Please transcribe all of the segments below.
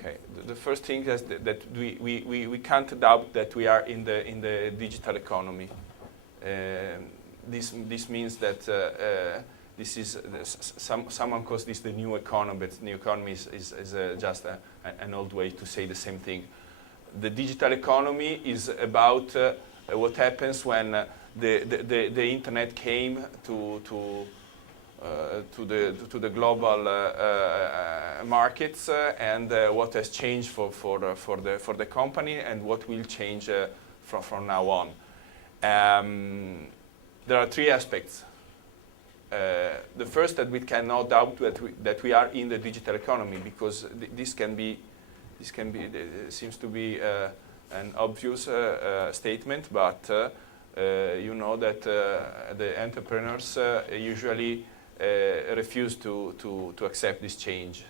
Okay, the first thing is that we can't doubt that we are in the digital economy. This means that this is someone calls this the new economy, but new economy is just an old way to say the same thing. The digital economy is about what happens when the internet came to the global markets, and what has changed for the company, and what will change from now on. There are three aspects. The first, that we cannot doubt that we are in the digital economy, because this seems to be an obvious statement, but you know that the entrepreneurs usually refuse to accept this change,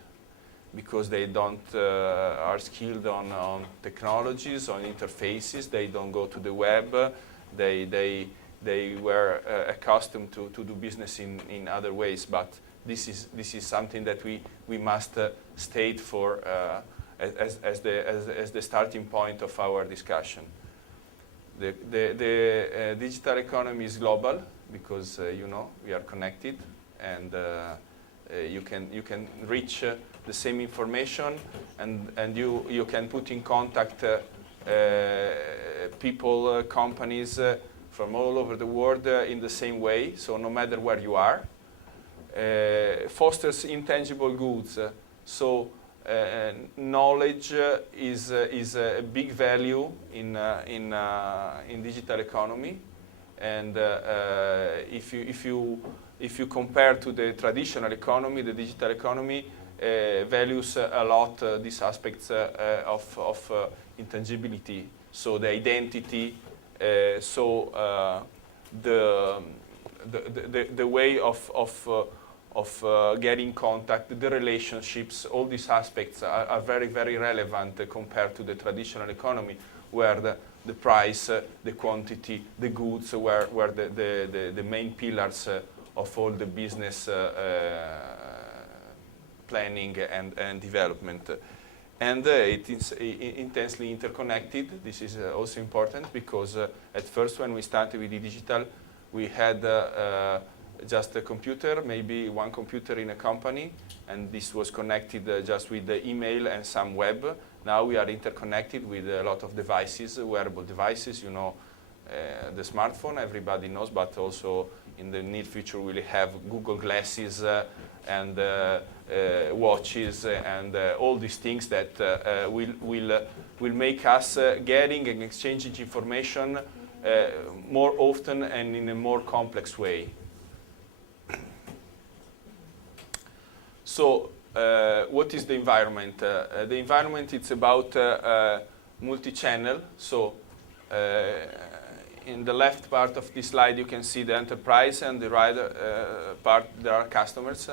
because they don't are skilled on technologies, on interfaces. They don't go to the web. They were accustomed to do business in other ways, but this is something that we must state for as the starting point of our discussion. The digital economy is global, because you know, we are connected, and you can reach the same information, and you can put in contact people, companies from all over the world in the same way, so no matter where you are. Fosters intangible goods, so knowledge is a big value in digital economy, and if you compare to the traditional economy, the digital economy values a lot these aspects of intangibility, so the identity. So the way of getting contact, the relationships, all these aspects are very, very relevant compared to the traditional economy, where the price, the quantity, the goods were the main pillars of all the business planning and development. And it is intensely interconnected. This is also important, because at first, when we started with the digital, we had just a computer, maybe one computer in a company, and this was connected just with the email and some web. Now we are interconnected with a lot of devices, wearable devices, you know, the smartphone, everybody knows, but also in the near future we'll have Google Glasses and watches and all these things that will make us getting and exchanging information more often and in a more complex way. So what is the environment? The environment, it's about multi-channel. So in the left part of this slide you can see the enterprise, and the right part there are customers.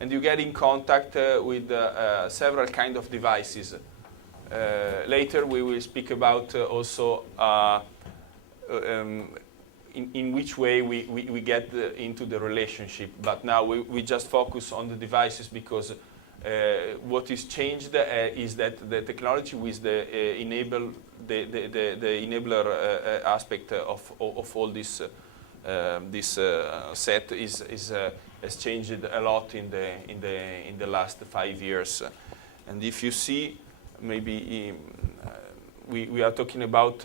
And you get in contact with several kind of devices. Later we will speak about also in which way we get into the relationship. But now we just focus on the devices, because what is changed is that the technology with the enabler aspect of all this set has changed a lot in the last 5 years. And if you see, maybe we are talking about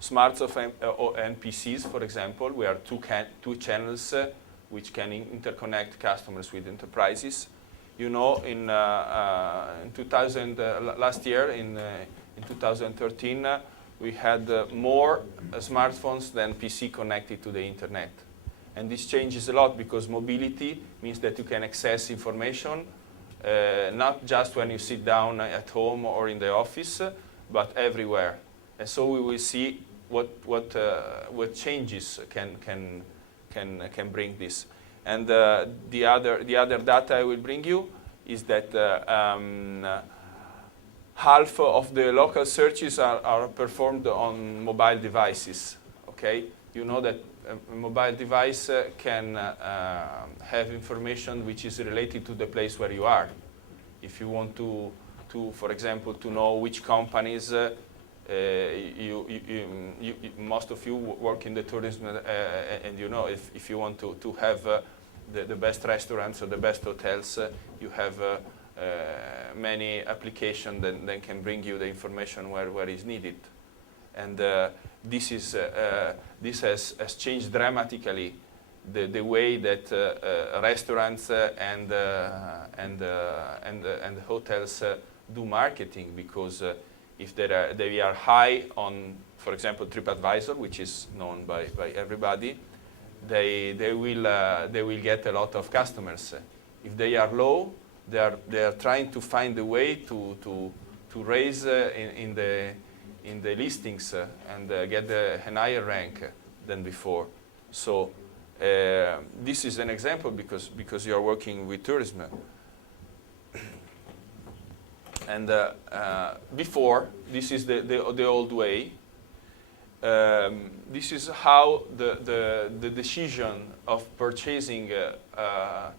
smartphones and PCs, for example. We are two channels which can interconnect customers with enterprises. You know, in 2000 last year, in 2013, we had more smartphones than PC connected to the internet. And this changes a lot, because mobility means that you can access information, not just when you sit down at home or in the office, but everywhere. And so we will see what changes can bring this. And the other data I will bring you is that half of the local searches are performed on mobile devices. Okay, you know that a mobile device can have information which is related to the place where you are. If you want to for example, to know which companies most of you work in the tourism, and you know if you want to have the best restaurants or the best hotels, you have many applications that can bring you the information where is needed. And this has changed dramatically the way that restaurants and hotels do marketing, because if they are high on, for example, TripAdvisor, which is known by everybody, they will get a lot of customers. If they are low, they are trying to find a way to raise in the listings and get a higher rank than before. So this is an example because you are working with tourism. And before, this is the old way. This is how the decision of purchasing a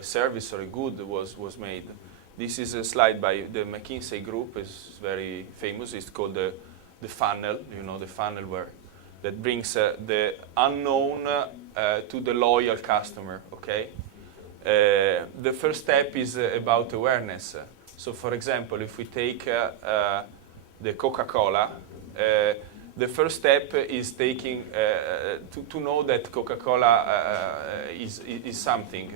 service or a good was made. This is a slide by the McKinsey group. It's very famous. It's called the funnel. You know, the funnel that brings the unknown to the loyal customer. Okay. The first step is about awareness. So, for example, if we take the Coca-Cola, the first step is taking to know that Coca-Cola is something.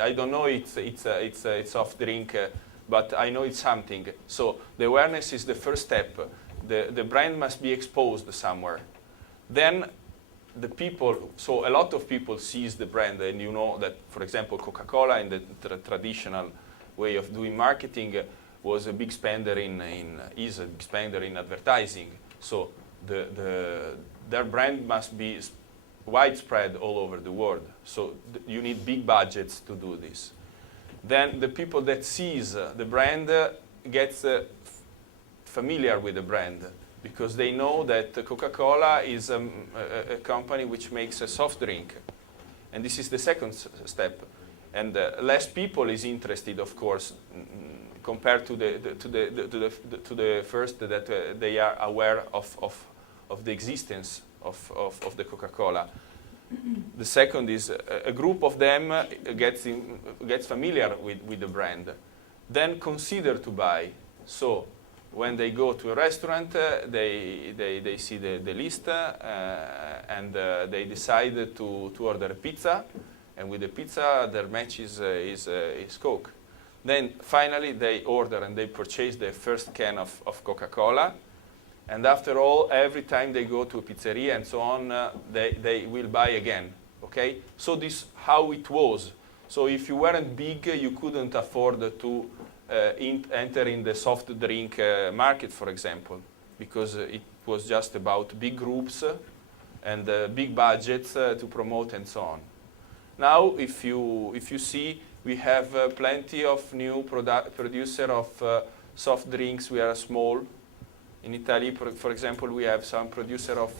I don't know it's a soft drink, but I know it's something. So the awareness is the first step. The brand must be exposed somewhere. Then the people, so a lot of people sees the brand, and you know that, for example, Coca-Cola in the traditional way of doing marketing was a big spender is a big spender in advertising. So their brand must be widespread all over the world. So you need big budgets to do this. Then the people that sees the brand gets familiar with the brand, because they know that Coca-Cola is a company which makes a soft drink. And this is the second step. And less people is interested, of course, compared to the first, that they are aware of the existence of the Coca-Cola. The second is a group of them gets familiar with the brand, then consider to buy. So when they go to a restaurant, they see the list and they decide to order a pizza. And with the pizza, their match is Coke. Then finally, they order and they purchase their first can of Coca-Cola. And after all, every time they go to a pizzeria and so on, they will buy again. Okay? So this is how it was. So if you weren't big, you couldn't afford to enter in the soft drink market, for example, because it was just about big groups and big budgets to promote and so on. Now, if you see, we have plenty of new producer of soft drinks. We are small. In Italy, for example, we have some producer of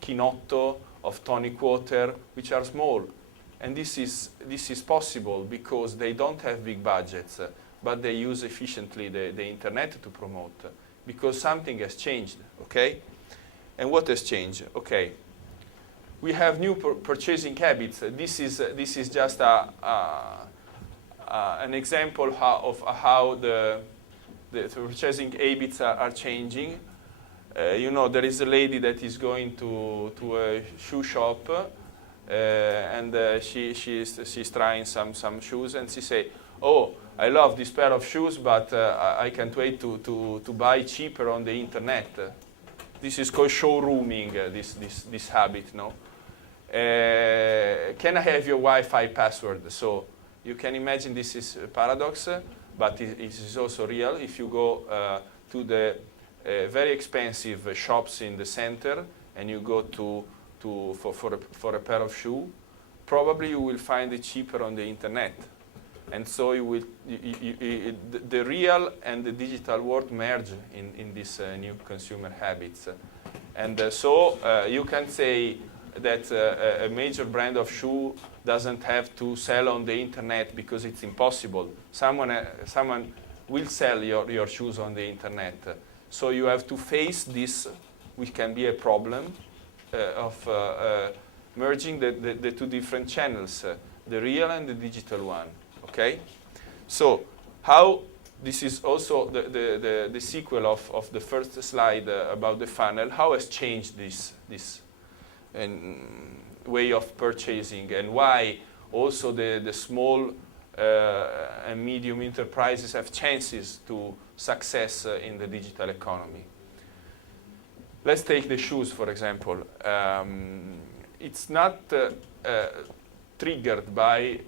Chinotto, of tonic water, which are small. And this is possible because they don't have big budgets, but they use efficiently the internet to promote, because something has changed, okay? And what has changed? Okay. We have new purchasing habits. This is just an example of how the purchasing habits are changing. You know, there is a lady that is going to a shoe shop, and she's trying some shoes, and she say, "Oh, I love this pair of shoes, but I can't wait to buy cheaper on the internet." This is called showrooming. This habit, no? Can I have your Wi-Fi password? So you can imagine this is a paradox, but it is also real. If you go to the very expensive shops in the center and you go for a pair of shoes, probably you will find it cheaper on the internet. And so the real and the digital world merge in these new consumer habits. And so you can say that a major brand of shoe doesn't have to sell on the internet because it's impossible. Someone will sell your shoes on the internet. So you have to face this, which can be a problem of merging the two different channels, the real and the digital one. Okay? So how this is also the sequel of the first slide about the funnel. How has changed this way of purchasing, and why also the small and medium enterprises have chances to success in the digital economy. Let's take the shoes, for example. It's not triggered by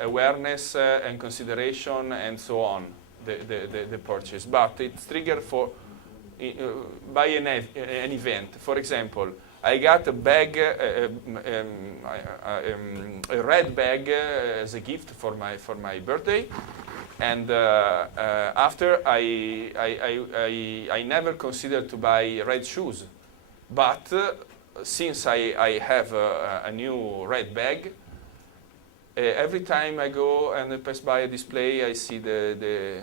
awareness and consideration and so on, the purchase, but it's triggered by an event. For example, I got a bag, a red bag as a gift for my birthday, and after I never considered to buy red shoes, but since I have a new red bag, every time I go and pass by a display, I see the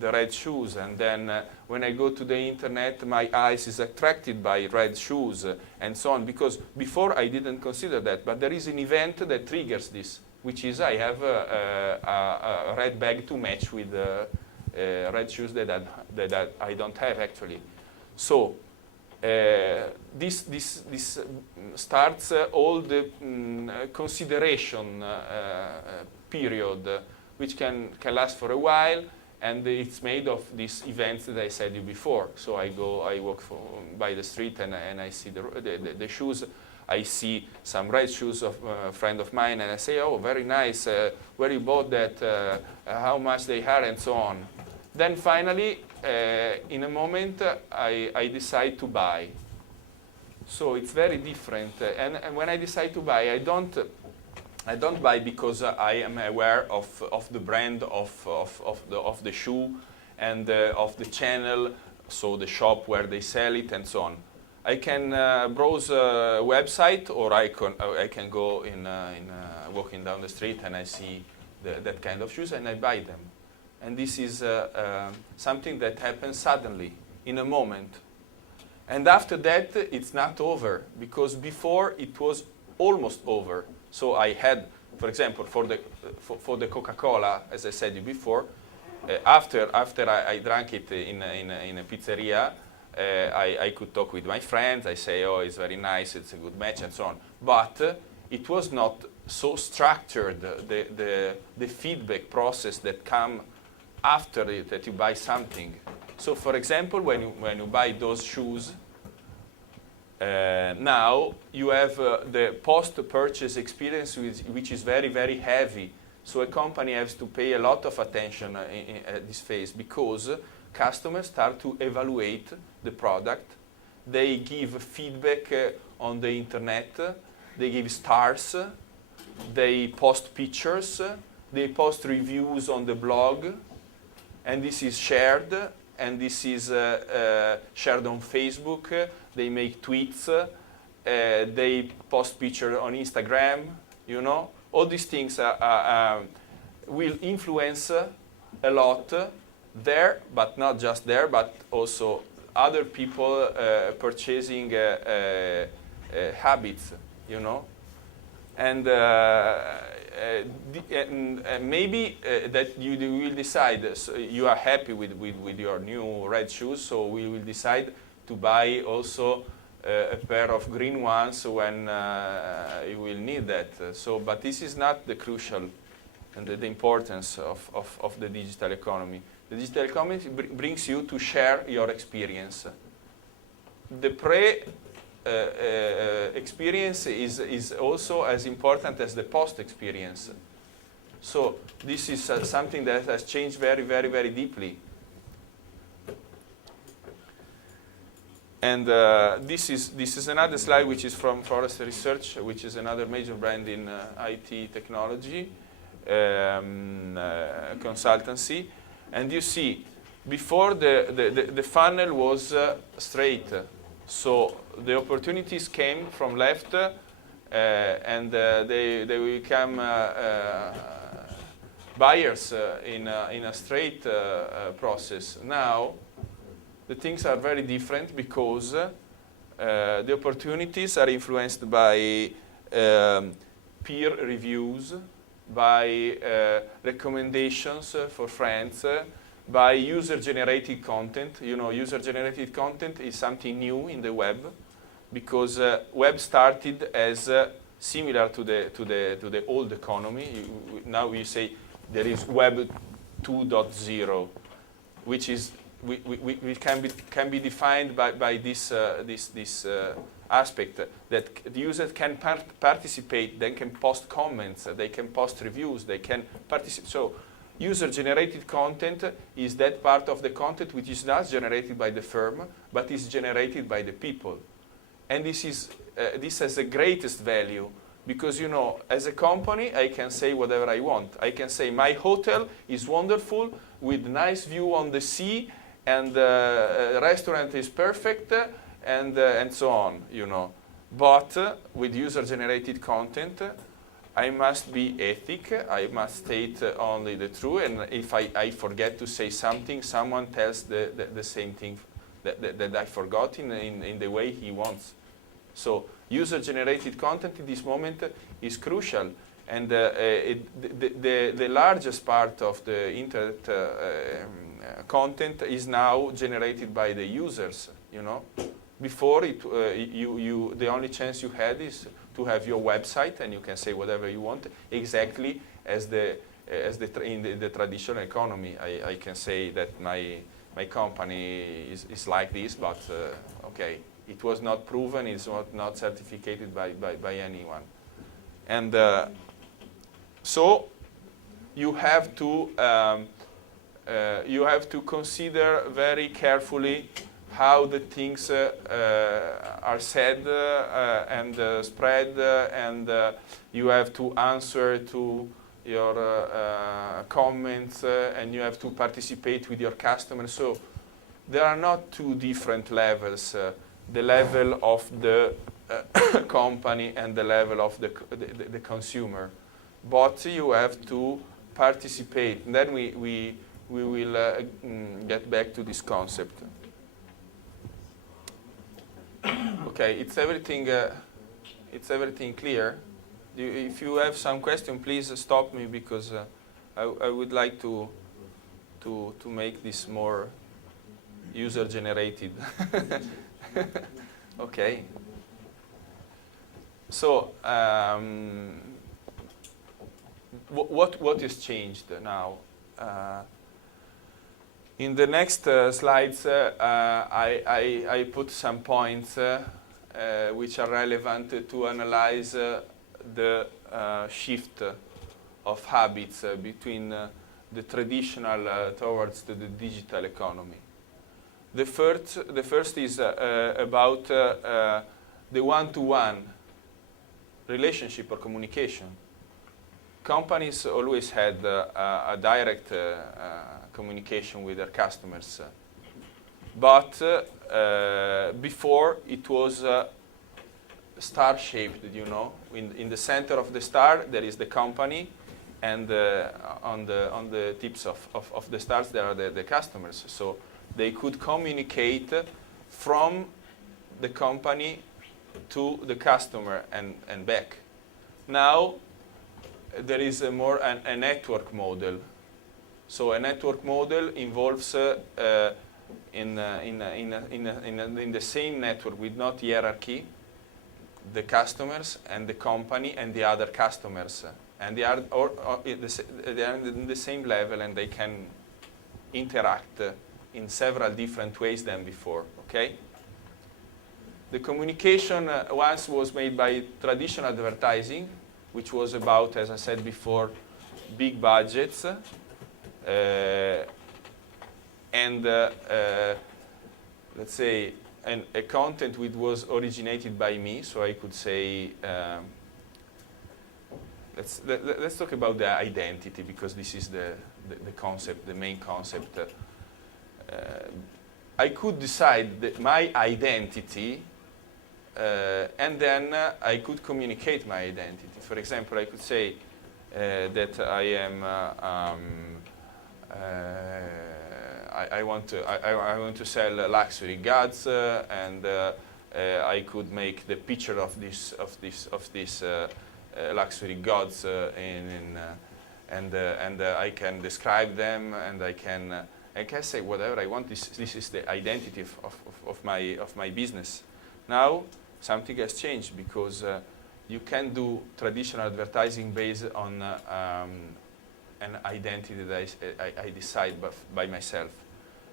red shoes, and then when I go to the internet, my eyes is attracted by red shoes and so on, because before I didn't consider that, but there is an event that triggers this, which is I have a red bag to match with red shoes that I don't have actually. So this starts all the consideration period, which can last for a while, and it's made of these events that I said you before. So I walk by the street and I see the shoes. I see some red shoes of a friend of mine, and I say, oh, very nice, where you bought that, how much they are, and so on. Then finally, in a moment, I decide to buy. So it's very different. And when I decide to buy, I don't buy because I am aware of the brand of the shoe and of the channel, so the shop where they sell it and so on. I can browse a website, or I can go walking down the street and I see that kind of shoes and I buy them. And this is something that happens suddenly, in a moment. And after that, it's not over, because before it was almost over. So I had, for example, for the Coca-Cola, as I said before, after I drank it in a pizzeria, I could talk with my friends. I say, oh, it's very nice, it's a good match, and so on. But it was not so structured, the feedback process that comes after it, that you buy something. So, for example, when you buy those shoes, now you have the post-purchase experience, which is very, very heavy. So a company has to pay a lot of attention at this phase, because customers start to evaluate the product. They give feedback on the internet. They give stars. They post pictures. They post reviews on the blog. And this is shared. And this is shared on Facebook. They make tweets. They post pictures on Instagram. You know, all these things will influence a lot there, but not just there, but also other people purchasing habits, you know. And maybe that you will decide, so you are happy with your new red shoes, so we will decide to buy also a pair of green ones when you will need that. So, but this is not the crucial and the importance of the digital economy. The digital economy brings you to share your experience. The experience is also as important as the post-experience. So this is something that has changed very, very, very deeply. And this is another slide which is from Forrester Research, which is another major brand in IT technology consultancy. And you see, before the funnel was straight, so the opportunities came from left, and they will come buyers in a straight process. Now, the things are very different because the opportunities are influenced by peer reviews, by recommendations for friends, by user-generated content. You know, user-generated content is something new in the web because web started as similar to the old economy. Now we say there is Web 2.0, which is we can be defined by this aspect that the users can participate, they can post comments, they can post reviews, they can participate. So user-generated content is that part of the content which is not generated by the firm, but is generated by the people. And this has the greatest value because, you know, as a company, I can say whatever I want. I can say my hotel is wonderful with nice view on the sea and restaurant is perfect and so on, you know. But with user-generated content, I must be ethic, I must state only the truth, and if I forget to say something, someone tells the same thing that I forgot in the way he wants. So user-generated content in this moment is crucial, and the largest part of the internet content is now generated by the users, you know. Before, the only chance you had is to have your website and you can say whatever you want, exactly as in the traditional economy. I can say that my company is like this, but okay, it was not proven, it's not certificated by anyone. And so you have to consider very carefully how the things are said and spread, and you have to answer to your comments, and you have to participate with your customers. So there are not two different levels, the level of the company and the level of the consumer. But you have to participate. And then we will get back to this concept. Okay, it's everything clear. If you have some question, please stop me because I would like to make this more user-generated. Okay. So what is changed now? In the next slides, I put some points which are relevant to analyze the shift of habits between the traditional towards the digital economy. The first is about the one-to-one relationship or communication. Companies always had a direct communication with their customers, but before it was star-shaped, you know. In the center of the star there is the company, and on the tips of the stars there are the customers. So they could communicate from the company to the customer and back. Now there is a network model. So a network model involves in the same network with not hierarchy, the customers and the company and the other customers, and they are in the same level, and they can interact in several different ways than before. Okay. The communication once was made by traditional advertising, which was about, as I said before, big budgets, and let's say a content which was originated by me. So I could say, let's talk about the identity, because this is the concept, the main concept. I could decide that my identity, and then I could communicate my identity. For example, I could say, that I am. I want to sell luxury goods, and I could make the picture of this luxury goods, and I can describe them, and I can say whatever I want. This is the identity of my business. Now something has changed, because you can do traditional advertising based on an identity that I decide by myself.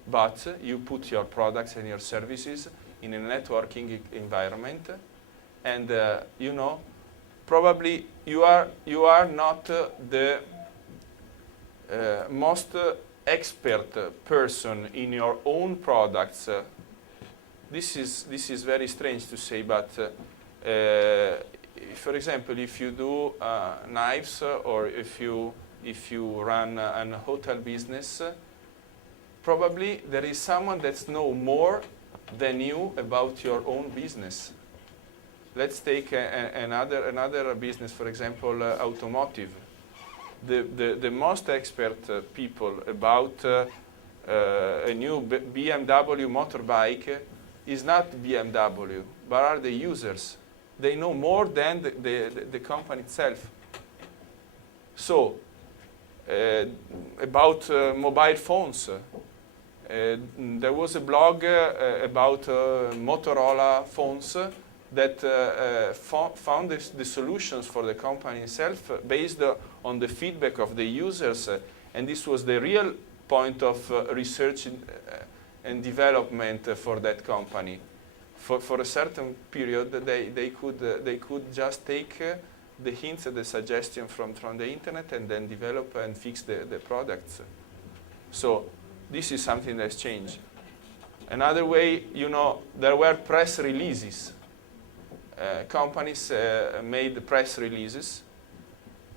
But you put your products and your services in a networking environment, and you know, probably you are not the most expert person in your own products. This is very strange to say, but for example, if you do knives, or if you run a hotel business, probably there is someone that knows more than you about your own business. Let's take another business, for example, automotive. The most expert people about a new BMW motorbike is not BMW, but are the users. They know more than the company itself. So, about mobile phones, there was a blog about Motorola phones that found the solutions for the company itself based on the feedback of the users, and this was the real point of research and development for that company. For a certain period, they could just take the hints and the suggestion from the internet, and then develop and fix the products. So this is something that's changed. Another way, you know, there were press releases. Companies made press releases.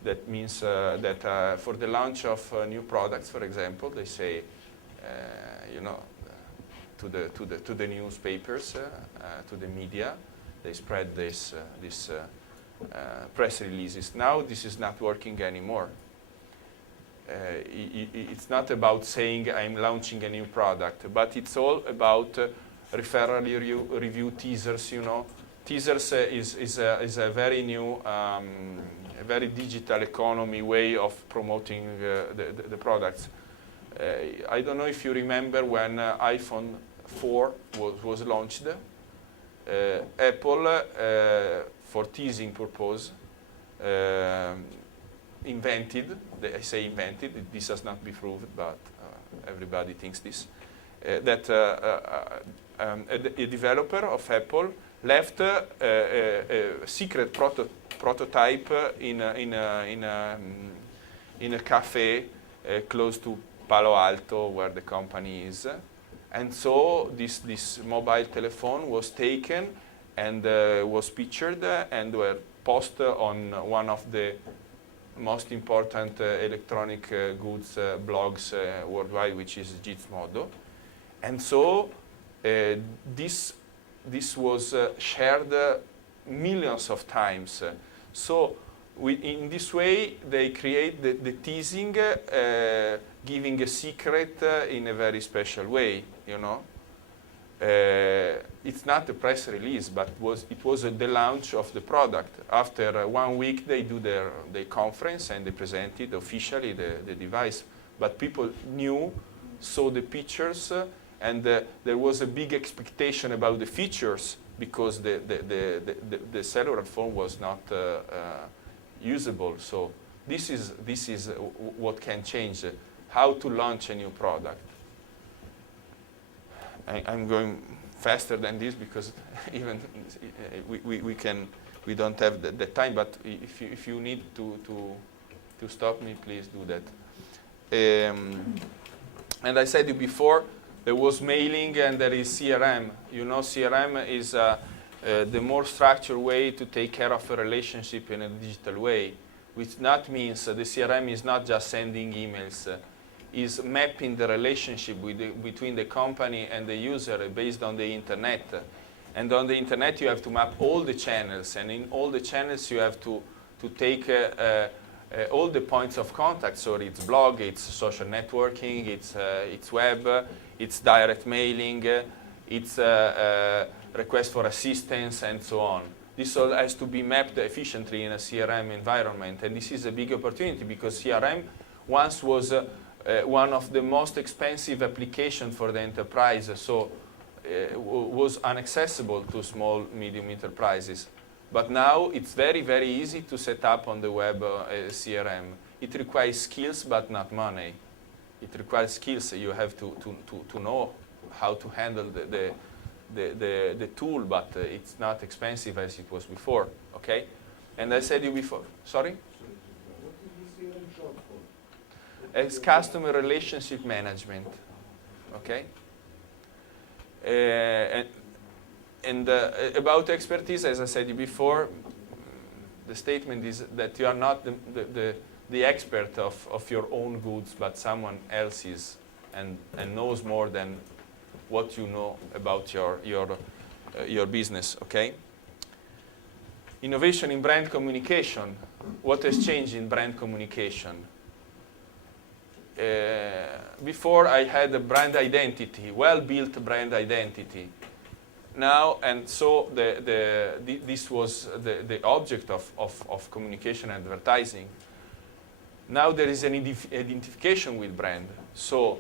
That means that for the launch of new products, for example, they say, you know, to the newspapers, to the media, they spread this press releases. Now this is not working anymore. It's not about saying I'm launching a new product, but it's all about referral review teasers. You know, teasers is a very new, a very digital economy way of promoting the products. I don't know if you remember when iPhone 4 was launched. Apple, for teasing purpose, invented, I say invented, this has not been proved, but everybody thinks this, that a developer of Apple left a secret prototype in a cafe close to Palo Alto, where the company is. And so this mobile telephone was taken and was pictured and were posted on one of the most important electronic goods blogs worldwide, which is Gizmodo. And so this was shared millions of times. So in this way, they create the teasing, giving a secret in a very special way, you know. It's not a press release, but it was the launch of the product. After 1 week, they do their conference and they presented officially the device. But people saw the pictures, and there was a big expectation about the features, because the cellular phone was not usable. So this is what can change how to launch a new product. I'm going faster than this because even we don't have the time. But if you need to stop me, please do that. And I said it before, there was mailing and there is CRM. You know, CRM is the more structured way to take care of a relationship in a digital way, which not means the CRM is not just sending emails. Is mapping the relationship between the company and the user based on the internet. And on the internet you have to map all the channels, and in all the channels you have to take all the points of contact. So it's blog, it's social networking, it's web, it's direct mailing, it's request for assistance, and so on. This all has to be mapped efficiently in a CRM environment, and this is a big opportunity because CRM once was one of the most expensive applications for the enterprise, so was inaccessible to small, medium enterprises. But now it's very, very easy to set up on the web CRM. It requires skills, but not money. It requires skills. You have to know how to handle the tool, but it's not expensive as it was before, okay? And I said you before, sorry? What is the CRM short for? It's customer relationship management, okay? And about expertise, as I said before, the statement is that you are not the expert of your own goods, but someone else's, and knows more than what you know about your business, okay? Innovation in brand communication. What has changed in brand communication? Before I had a brand identity, well-built brand identity. Now, and so this was the object of communication and advertising. Now there is an identification with brand. So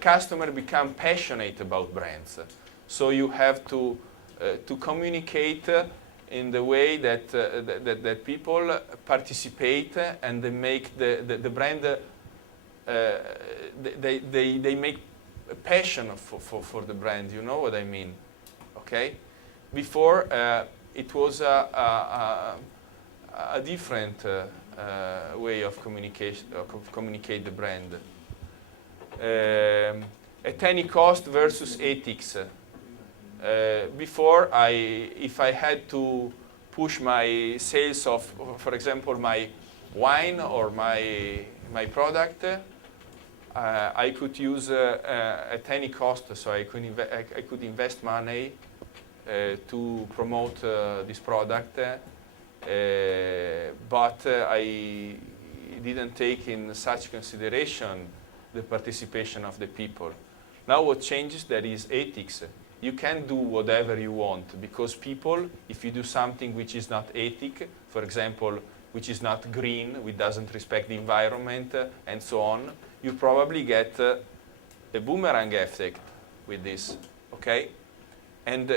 customers become passionate about brands. So you have to communicate in the way that people participate and they make the brand. They make a passion for the brand. You know what I mean? Okay. Before it was a different way of communication, communicate the brand. At any cost versus ethics. Before, if I had to push my sales of, for example, my wine or my product, I could use at any cost. So I could invest money to promote this product, but I didn't take in such consideration the participation of the people. Now what changes, there is ethics. You can do whatever you want, because people, if you do something which is not ethic, for example, which is not green, which doesn't respect the environment, and so on, you probably get a boomerang effect with this, okay? And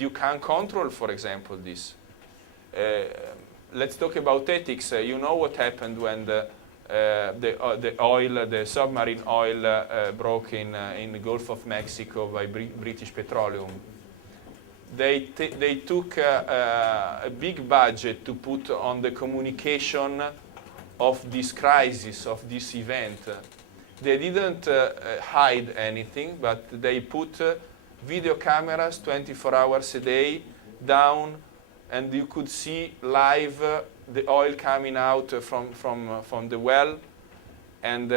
you can control, for example, this. Let's talk about ethics. You know what happened when the submarine oil broke in the Gulf of Mexico by British Petroleum. They took a big budget to put on the communication of this crisis, of this event. They didn't hide anything, but they put video cameras 24 hours a day down, and you could see live the oil coming out from the well. And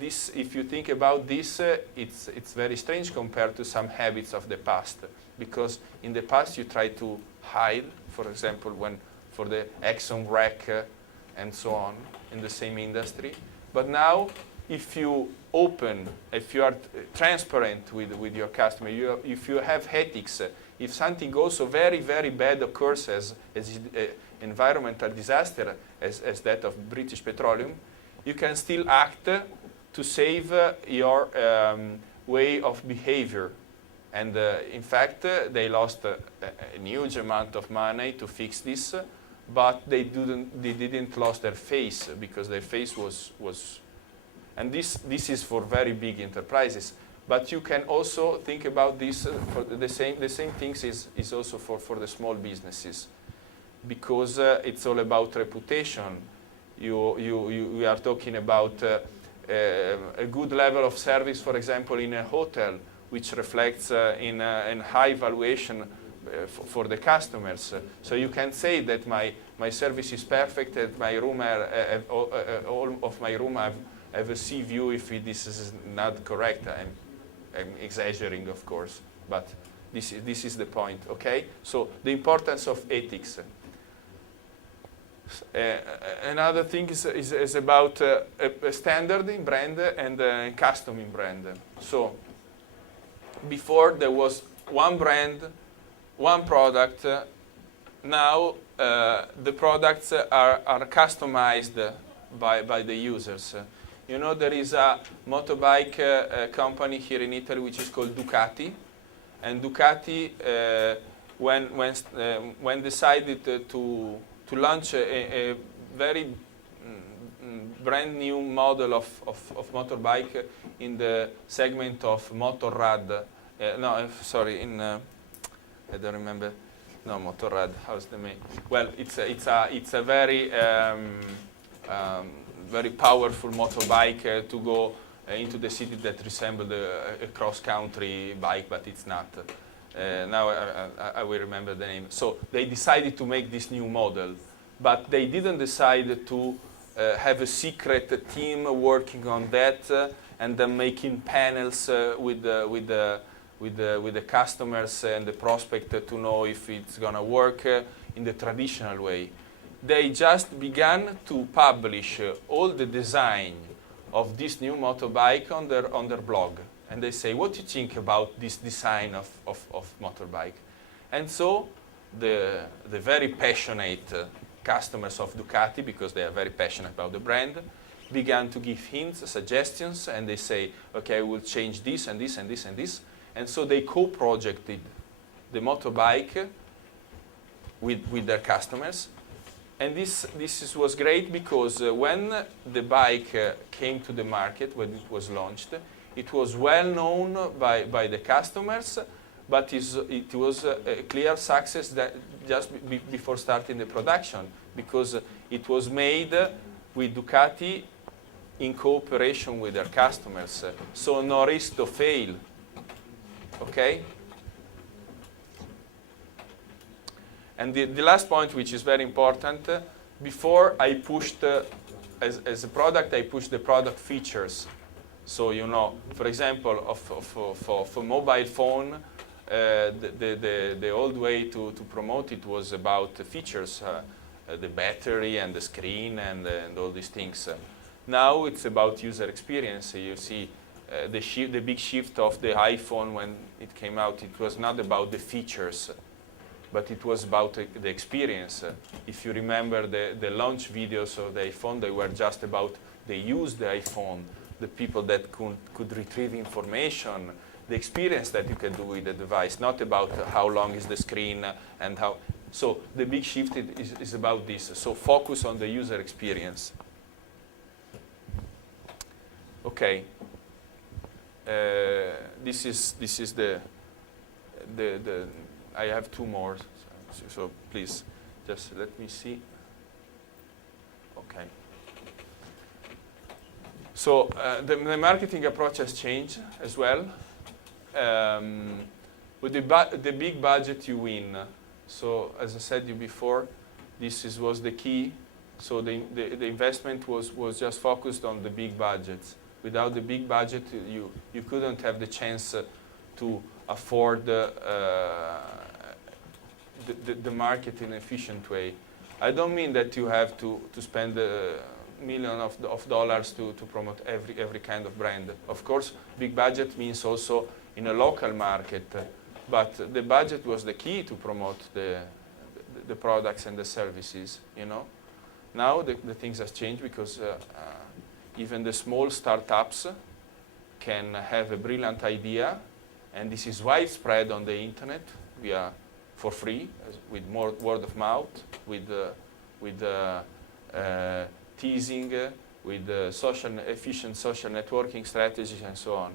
this, if you think about this, it's very strange compared to some habits of the past, because in the past you try to hide, for example, for the Exxon wreck and so on in the same industry. But now, if you are transparent with your customer, if you have ethics, if something goes so very, very bad occurs as environmental disaster as that of British Petroleum, you can still act to save your way of behavior. And in fact, they lost a huge amount of money to fix this, but they didn't lose their face, because their face was and this is for very big enterprises. But you can also think about this for the same things is also for the small businesses, because it's all about reputation. We are talking about a good level of service, for example, in a hotel, which reflects in high valuation for the customers. So you can say that my service is perfect, that my room all of my room have a sea view. If this is not correct, I'm exaggerating, of course, but this is the point, okay? So the importance of ethics. Another thing is about a standard in brand and custom in brand. So before there was one brand, one product. Now the products are customized by the users. You know, there is a motorbike company here in Italy which is called Ducati, and Ducati when decided to launch a very brand new model of motorbike in the segment of Motorrad. I don't remember. No, Motorrad. How's the name? Well, it's a very very powerful motorbike to go into the city that resembles a cross-country bike, but it's not. Now I will remember the name. So they decided to make this new model, but they didn't decide to have a secret team working on that and then making panels with the customers and the prospect to know if it's gonna work in the traditional way. They just began to publish all the design of this new motorbike on their blog. And they say, what do you think about this design of motorbike? And so the very passionate customers of Ducati, because they are very passionate about the brand, began to give hints, suggestions, and they say, okay, we'll change this and this and this and this. And so they co-projected the motorbike with their customers. And this was great because when the bike came to the market, when it was launched, it was well known by the customers, but it was a clear success that just before starting the production, because it was made with Ducati in cooperation with their customers. So no risk to fail. Okay? And the last point, which is very important, before I pushed, as a product, I pushed the product features. So, you know, for example, for mobile phone, the old way to promote it was about the features, the battery and the screen and all these things. Now it's about user experience. You see the big shift of the iPhone when it came out, it was not about the features, but it was about the experience. If you remember the launch videos of the iPhone, they were just about they used the iPhone, the people that could retrieve information, the experience that you can do with the device, not about how long is the screen and how. So the big shift is about this. So focus on the user experience. Okay. This is the I have two more, so please just let me see. Okay. So the marketing approach has changed as well. With the big budget, you win. So as I said you before, was the key. So the investment was just focused on the big budgets. Without the big budget, you couldn't have the chance to afford the market in an efficient way. I don't mean that you have to spend millions of dollars to promote every kind of brand. Of course, big budget means also in a local market, but the budget was the key to promote the products and the services, you know. Now the things have changed because even the small startups can have a brilliant idea, and this is widespread on the internet for free, with more word of mouth, with teasing, with efficient social networking strategies, and so on.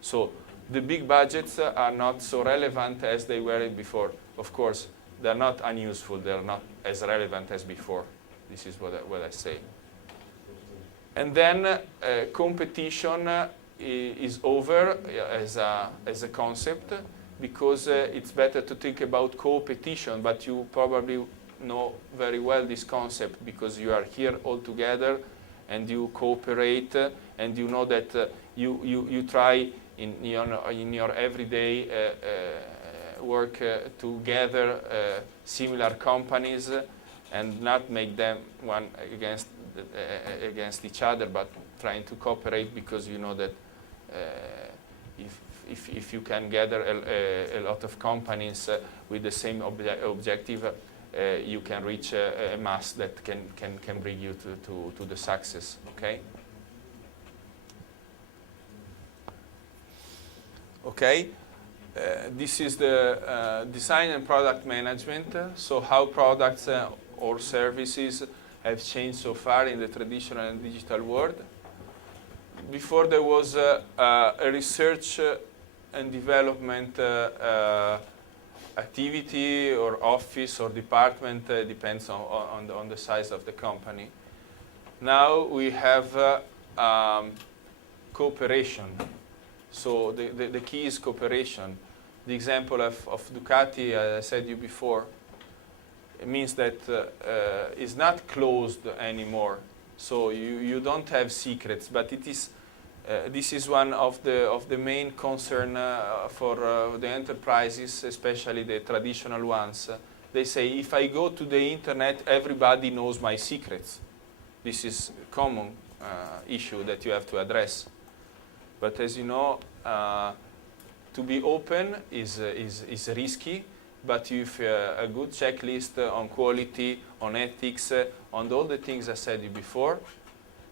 So the big budgets are not so relevant as they were before. Of course, they're not unuseful. They're not as relevant as before. This is what I say. And then competition is over as a concept, because it's better to think about co-opetition, but you probably know very well this concept because you are here all together and you cooperate, and you know that you try in your everyday work to gather similar companies and not make them one against each other, but trying to cooperate, because you know that if you can gather a lot of companies with the same objective, you can reach a mass that can bring you to the success. Okay. Okay. This is the design and product management. So how products or services have changed so far in the traditional and digital world. Before there was a research and development activity or office or department, depends on the size of the company. Now we have cooperation. So the key is cooperation. The example of Ducati, as I said you before, it means that it's not closed anymore. So you don't have secrets, but it is. This is one of the main concern for the enterprises, especially the traditional ones. They say, if I go to the internet, everybody knows my secrets. This is a common issue that you have to address. But as you know, to be open is risky, but if a good checklist on quality, on ethics, on all the things I said before,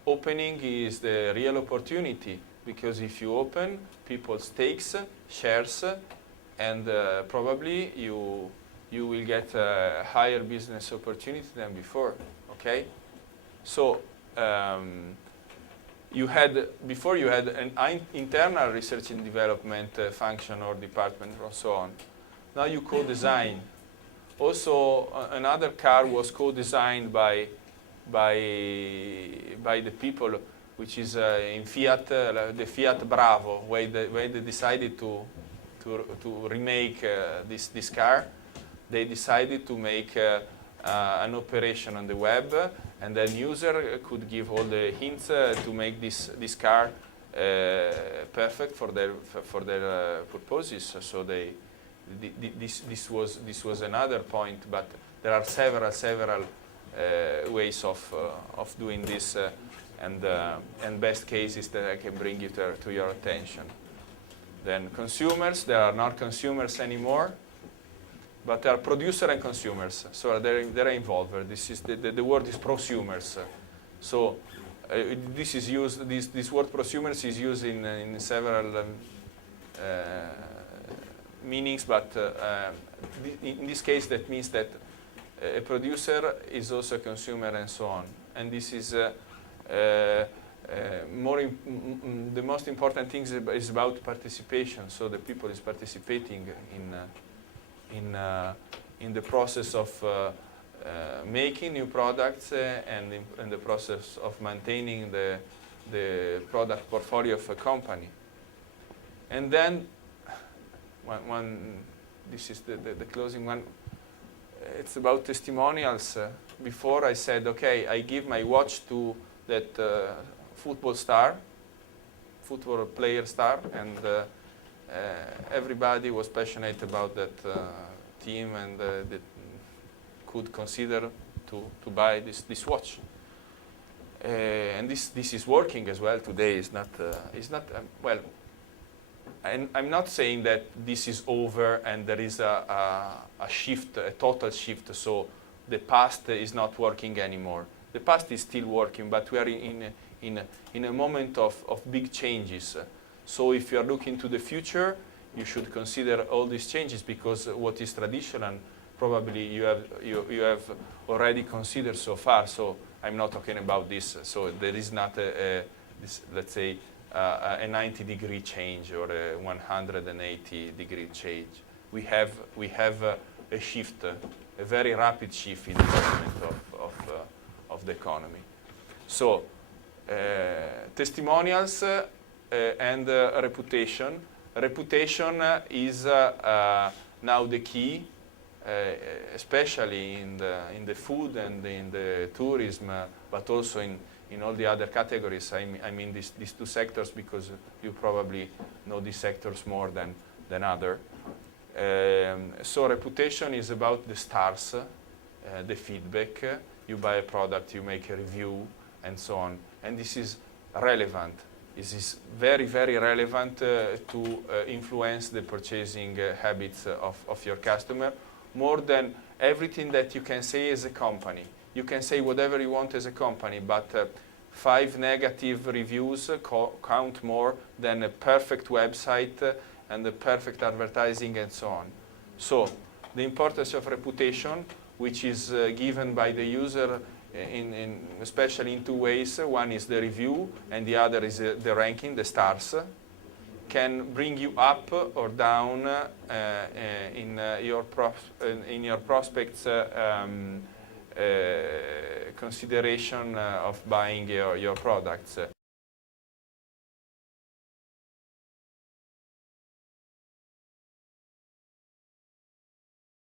opening is the real opportunity, because if you open, people stakes, shares, and probably you will get a higher business opportunity than before. Okay, so before you had an internal research and development function or department or so on. Now you co-design. Also, another car was co-designed by the people, which is in Fiat, the Fiat Bravo, where they decided to remake this car. They decided to make an operation on the web, and then user could give all the hints to make this car perfect for their purposes. So this was another point, but there are several ways of doing this, and best cases that I can bring it to your attention. Then consumers, there are not consumers anymore, but there are producer and consumers, so they're involved. This is the word is prosumers. So this is used. This word prosumers is used in several meanings, but in this case, that means that a producer is also a consumer, and so on. And this is the most important thing is about participation. So the people is participating in the process of making new products and in the process of maintaining the product portfolio of a company. And then this is the closing one. It's about testimonials. Before I said, okay, I give my watch to that football player star, and everybody was passionate about that team, and that could consider to buy this watch. And this is working as well today. It's not well. I'm not saying that this is over and there is a shift, a total shift, so the past is not working anymore. The past is still working, but we are in a moment of big changes. So if you are looking to the future, you should consider all these changes, because what is traditional probably you have already considered so far. So I'm not talking about this. So there is not this, let's say, a 90-degree change or a 180-degree change. We have a shift, a very rapid shift in the development of the economy. So testimonials and reputation. Reputation is now the key, especially in the food and in the tourism, but also in all the other categories. I mean these two sectors, because you probably know these sectors more than other. So reputation is about the stars, the feedback. You buy a product, you make a review, and so on. And this is relevant. This is very, very relevant to influence the purchasing habits of your customer, more than everything that you can say as a company. You can say whatever you want as a company, but 5 negative reviews count more than a perfect website and the perfect advertising and so on. So the importance of reputation, which is given by the user especially in two ways. One is the review and the other is the ranking, the stars, can bring you up or down in your prospects consideration of buying your products.